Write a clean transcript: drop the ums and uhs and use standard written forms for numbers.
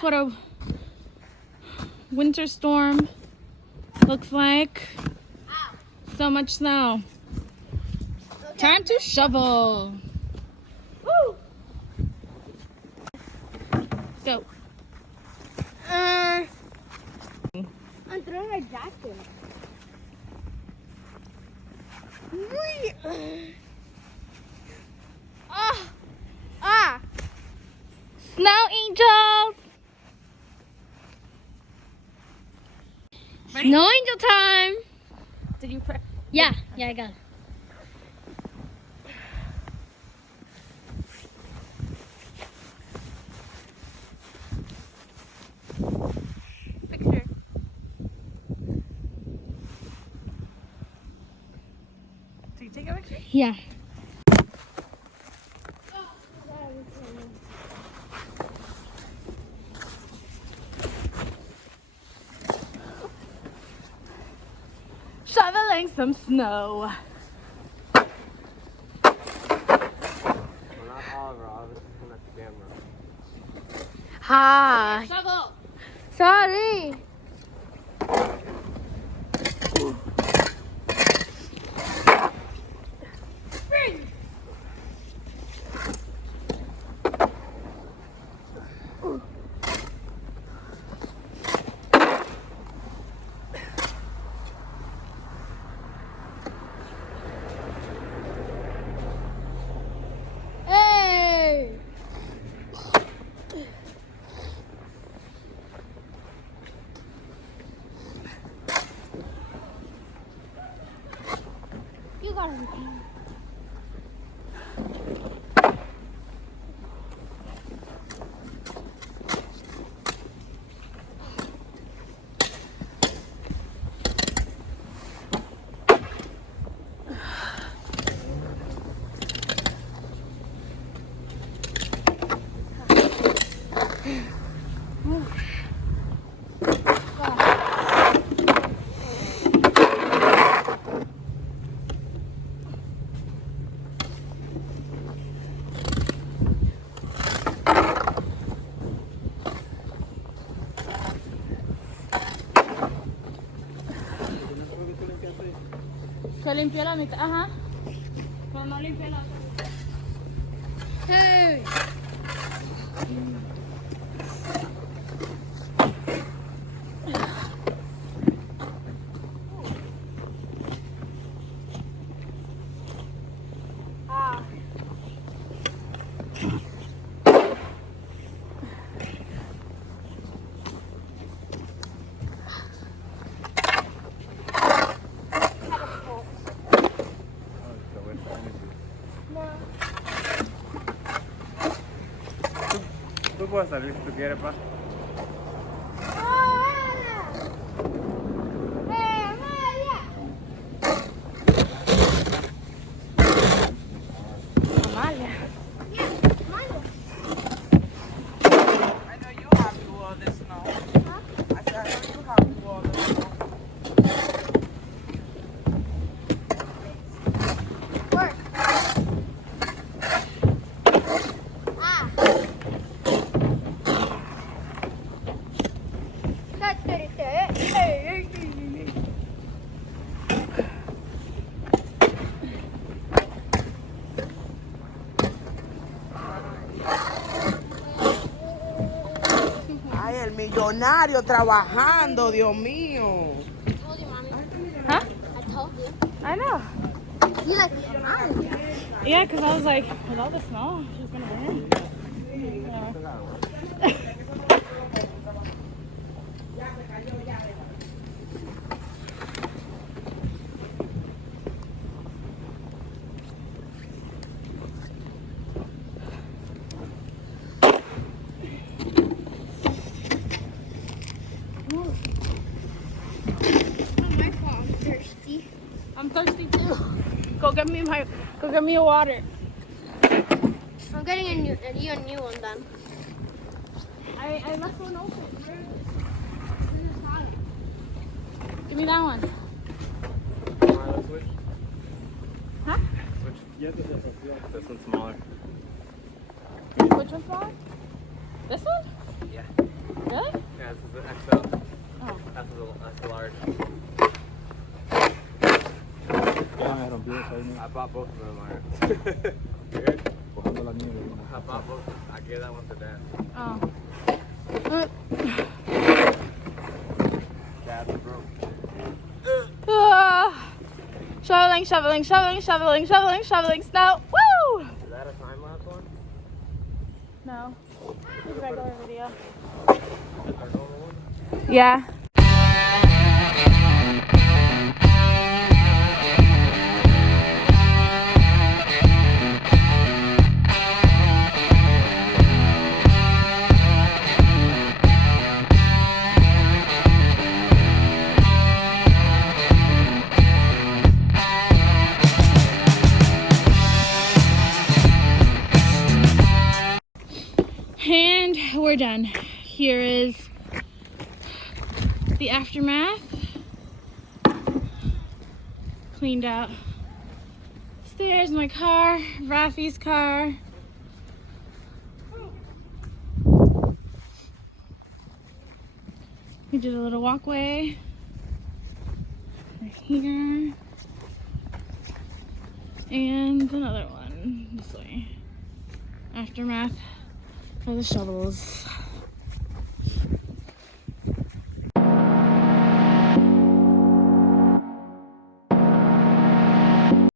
is what a winter storm looks like. So much snow. Time to shovel. Woo! Go. I'm throwing my jacket. Snow angels. Ready? Snow angel time. Did you press? Yeah, I got it. Picture. Did you take a picture? Yeah. Shoveling some snow. Well, not all of our, this is not the camera. Hi. Shovel. Sorry. Hey. You got it. Que limpió la mitad, ajá. Pero no limpió la otra. Hey. Tú puedes salir si tú quieres, pa. I know you have to do all this now. I said, I know you have to do all this now. Work. Ah. That's good. Ay, el millonario trabajando, Dios mío. I told you, mommy. Huh? I told you. I know. You like mom. Yeah, because I was like, with all the snow, she's going to win. Yeah. My fault. I'm thirsty. I'm thirsty too. Go get me a water. I'm getting a new one then. I left one open. Give me that one. Let's switch. Huh? Switch. Yeah, this one's smaller. Which one's smaller? This one? Yeah. Really? Yeah, this is the XL. Oh. That's the large. Kaya meron dito sa inyo. I bought both of them, Mark. Good? Bukado lang niyo. I bought both. I gave that one to Dad. Oh. Dad's broke. Shoveling, shoveling, shoveling, shoveling, shoveling, shoveling snow. Woo! Is that a time lapse one? No. It's a regular video. Is our normal one? Yeah. And we're done. Here is the aftermath. Cleaned out stairs, my car, Rafi's car. We did a little walkway right here. And another one this way. Aftermath of the shovels.